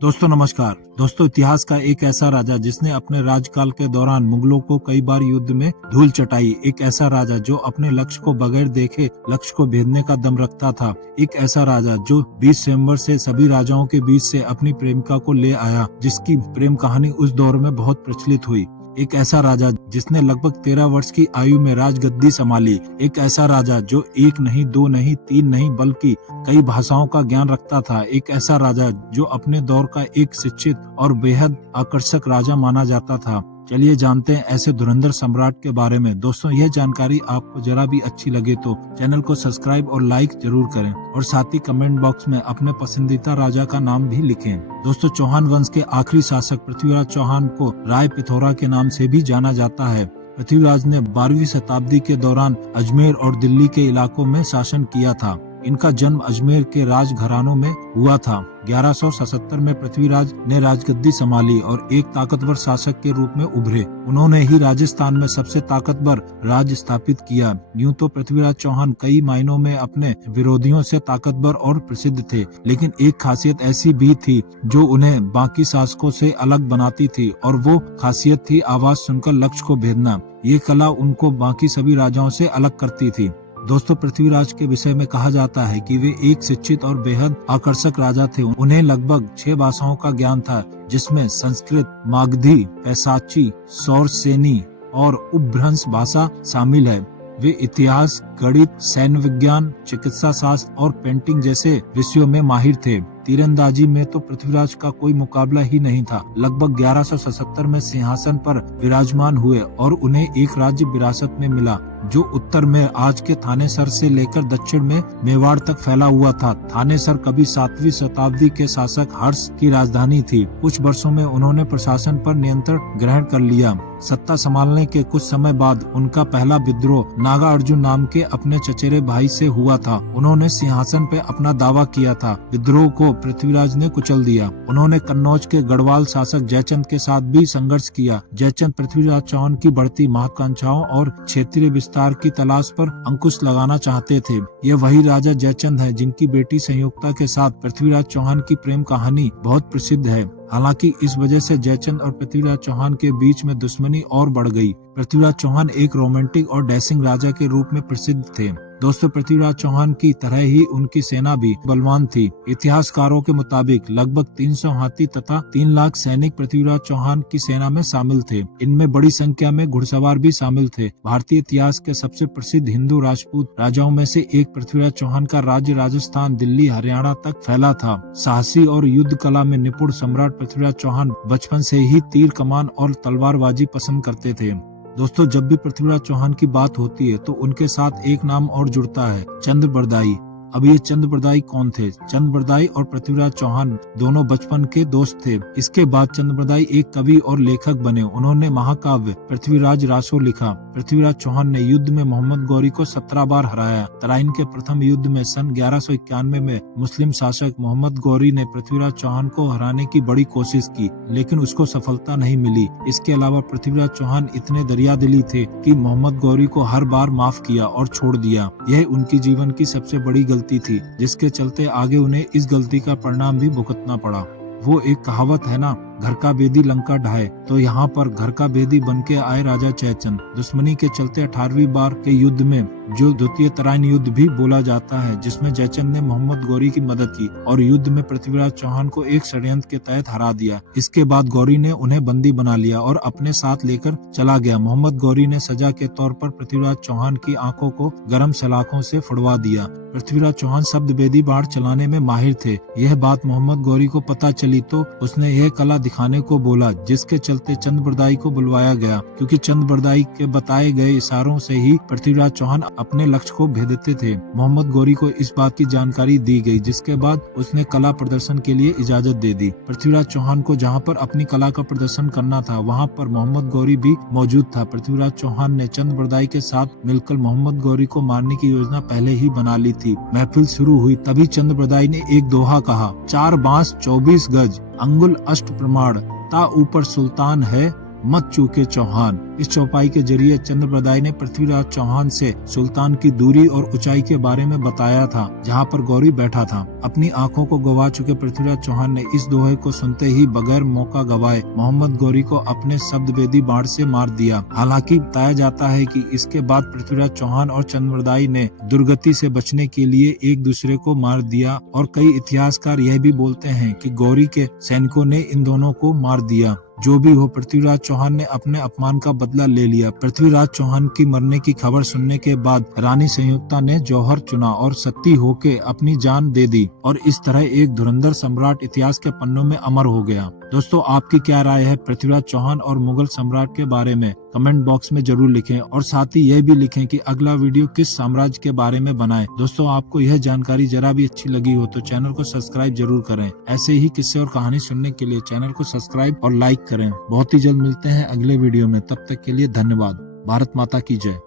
दोस्तों नमस्कार। दोस्तों इतिहास का एक ऐसा राजा जिसने अपने राजकाल के दौरान मुगलों को कई बार युद्ध में धूल चटाई, एक ऐसा राजा जो अपने लक्ष्य को बगैर देखे लक्ष्य को भेदने का दम रखता था, एक ऐसा राजा जो 20 स्वयंवर से सभी राजाओं के बीच से अपनी प्रेमिका को ले आया, जिसकी प्रेम कहानी उस दौर में बहुत प्रचलित हुई, एक ऐसा राजा जिसने लगभग 13 वर्ष की आयु में राजगद्दी संभाली, एक ऐसा राजा जो एक नहीं, दो नहीं, तीन नहीं बल्कि कई भाषाओं का ज्ञान रखता था, एक ऐसा राजा जो अपने दौर का एक शिक्षित और बेहद आकर्षक राजा माना जाता था। चलिए जानते हैं ऐसे धुरंधर सम्राट के बारे में। दोस्तों यह जानकारी आपको जरा भी अच्छी लगे तो चैनल को सब्सक्राइब और लाइक जरूर करें और साथ ही कमेंट बॉक्स में अपने पसंदीदा राजा का नाम भी लिखें। दोस्तों चौहान वंश के आखिरी शासक पृथ्वीराज चौहान को राय पिथौरा के नाम से भी जाना जाता है। पृथ्वीराज ने 12वीं शताब्दी के दौरान अजमेर और दिल्ली के इलाकों में शासन किया था। इनका जन्म अजमेर के राज घरानों में हुआ था। 1177 में पृथ्वीराज ने राजगद्दी संभाली और एक ताकतवर शासक के रूप में उभरे। उन्होंने ही राजस्थान में सबसे ताकतवर राज्य स्थापित किया। यूं तो पृथ्वीराज चौहान कई मायनों में अपने विरोधियों से ताकतवर और प्रसिद्ध थे, लेकिन एक खासियत ऐसी भी थी जो उन्हें बाकी शासकों से अलग बनाती थी, और वो खासियत थी आवाज सुनकर लक्ष्य को भेदना। ये कला उनको बाकी सभी राजाओं से अलग करती थी। दोस्तों पृथ्वीराज के विषय में कहा जाता है कि वे एक शिक्षित और बेहद आकर्षक राजा थे। उन्हें लगभग 6 भाषाओं का ज्ञान था, जिसमें संस्कृत, मागधी, पैसाची, सौरसेनी और उपभ्रंश भाषा शामिल है। वे इतिहास, गणित, सैन्य विज्ञान, चिकित्सा शास्त्र और पेंटिंग जैसे विषयों में माहिर थे। तीरंदाजी में तो पृथ्वीराज का कोई मुकाबला ही नहीं था। लगभग 1177 में सिंहासन पर विराजमान हुए और उन्हें एक राज्य विरासत में मिला, जो उत्तर में आज के थानेसर से लेकर दक्षिण में मेवाड़ तक फैला हुआ था। थानेसर कभी 7वीं शताब्दी के शासक हर्ष की राजधानी थी। कुछ वर्षों में उन्होंने प्रशासन पर नियंत्रण ग्रहण कर लिया। सत्ता संभालने के कुछ समय बाद उनका पहला विद्रोह नागा अर्जुन नाम के अपने चचेरे भाई से हुआ था। उन्होंने सिंहासन पे अपना दावा किया था। विद्रोह को पृथ्वीराज ने कुचल दिया। उन्होंने कन्नौज के गढ़वाल शासक जयचंद के साथ भी संघर्ष किया। जयचंद पृथ्वीराज चौहान की बढ़ती महत्वाकांक्षाओं और क्षेत्रीय विस्तार की तलाश पर अंकुश लगाना चाहते थे। ये वही राजा जयचंद है जिनकी बेटी संयुक्ता के साथ पृथ्वीराज चौहान की प्रेम कहानी बहुत प्रसिद्ध है। हालांकि इस वजह से जयचंद और पृथ्वीराज चौहान के बीच में दुश्मनी और बढ़ गई। पृथ्वीराज चौहान एक रोमांटिक और डैशिंग राजा के रूप में प्रसिद्ध थे। दोस्तों पृथ्वीराज चौहान की तरह ही उनकी सेना भी बलवान थी। इतिहासकारों के मुताबिक लगभग 300 हाथी तथा 3 लाख सैनिक पृथ्वीराज चौहान की सेना में शामिल थे। इनमें बड़ी संख्या में घुड़सवार भी शामिल थे। भारतीय इतिहास के सबसे प्रसिद्ध हिंदू राजपूत राजाओं में से एक पृथ्वीराज चौहान का राज्य राजस्थान, दिल्ली, हरियाणा तक फैला था। साहसी और युद्ध कला में निपुण सम्राट पृथ्वीराज चौहान बचपन से ही तीर कमान और तलवारबाजी पसंद करते थे। दोस्तों जब भी पृथ्वीराज चौहान की बात होती है तो उनके साथ एक नाम और जुड़ता है, चंद्रबरदाई। अब ये चंद्रबरदाई कौन थे? चंद्रबरदाई और पृथ्वीराज चौहान दोनों बचपन के दोस्त थे। इसके बाद चंद्रबरदाई एक कवि और लेखक बने। उन्होंने महाकाव्य पृथ्वीराज रासो लिखा। पृथ्वीराज चौहान ने युद्ध में मोहम्मद गौरी को 17 बार हराया। तराइन के प्रथम युद्ध में सन 1191 में मुस्लिम शासक मोहम्मद गौरी ने पृथ्वीराज चौहान को हराने की बड़ी कोशिश की, लेकिन उसको सफलता नहीं मिली। इसके अलावा पृथ्वीराज चौहान इतने दरियादिली थे कि मोहम्मद गौरी को हर बार माफ किया और छोड़ दिया। यह उनकी जीवन की सबसे बड़ी गलती थी, जिसके चलते आगे उन्हें इस गलती का परिणाम भी भुगतना पड़ा। वो एक कहावत है ना, घर का बेदी लंका ढाए, तो यहाँ पर घर का बेदी बन के आए राजा जयचंद। दुश्मनी के चलते 18वीं बार के युद्ध में, जो द्वितीय तराइन युद्ध भी बोला जाता है, जिसमें जयचंद ने मोहम्मद गौरी की मदद की और युद्ध में पृथ्वीराज चौहान को एक षड्यंत्र के तहत हरा दिया। इसके बाद गौरी ने उन्हें बंदी बना लिया और अपने साथ लेकर चला गया। मोहम्मद गौरी ने सजा के तौर पर पृथ्वीराज चौहान की आंखों को गर्म सलाखों से फुड़वा दिया। पृथ्वीराज चौहान शब्द बेदी बाढ़ चलाने में माहिर थे। यह बात मोहम्मद गौरी को पता चली तो उसने यह कला दिखाने को बोला, जिसके चलते चंद्रबरदाई को बुलवाया गया, क्योंकि चंद्रबरदाई के बताए गए इशारों से ही पृथ्वीराज चौहान अपने लक्ष्य को भेदते थे। मोहम्मद गौरी को इस बात की जानकारी दी गई, जिसके बाद उसने कला प्रदर्शन के लिए इजाजत दे दी। पृथ्वीराज चौहान को जहां पर अपनी कला का प्रदर्शन करना था, वहां पर मोहम्मद गौरी भी मौजूद था। पृथ्वीराज चौहान ने चंद्रबरदाई के साथ मिलकर मोहम्मद गौरी को मारने की योजना पहले ही बना ली थी। महफिल शुरू हुई तभी चंद्रबरदाई ने एक दोहा कहा, 4 बांस 24 गज, अंगुल अष्ट प्रमाण, ता ऊपर सुल्तान है, मत चूके चौहान। इस चौपाई के जरिए चंद्रप्रदाय ने पृथ्वीराज चौहान से सुल्तान की दूरी और ऊंचाई के बारे में बताया था, जहां पर गौरी बैठा था। अपनी आंखों को गवा चुके पृथ्वीराज चौहान ने इस दोहे को सुनते ही बगैर मौका गवाए मोहम्मद गौरी को अपने शब्दभेदी बाण से मार दिया। हालांकि बताया जाता है कि इसके बाद पृथ्वीराज चौहान और चंद्रप्रदाय ने दुर्गति से बचने के लिए एक दूसरे को मार दिया और कई इतिहासकार यह भी बोलते हैं कि गौरी के सैनिकों ने इन दोनों को मार दिया। जो भी हो, पृथ्वीराज चौहान ने अपने अपमान का बदला ले लिया। पृथ्वीराज चौहान की मरने की खबर सुनने के बाद रानी संयुक्ता ने जौहर चुना और सती होके अपनी जान दे दी और इस तरह एक धुरंधर सम्राट इतिहास के पन्नों में अमर हो गया। दोस्तों, आपकी क्या राय है पृथ्वीराज चौहान और मुगल सम्राट के बारे में? कमेंट बॉक्स में जरूर लिखें और साथ ही यह भी लिखें कि अगला वीडियो किस साम्राज्य के बारे में बनाएं। दोस्तों, आपको यह जानकारी जरा भी अच्छी लगी हो तो चैनल को सब्सक्राइब जरूर करें। ऐसे ही किस्से और कहानी सुनने के लिए चैनल को सब्सक्राइब और लाइक करें। बहुत ही जल्द मिलते हैं अगले वीडियो में, तब तक के लिए धन्यवाद। भारत माता की जय।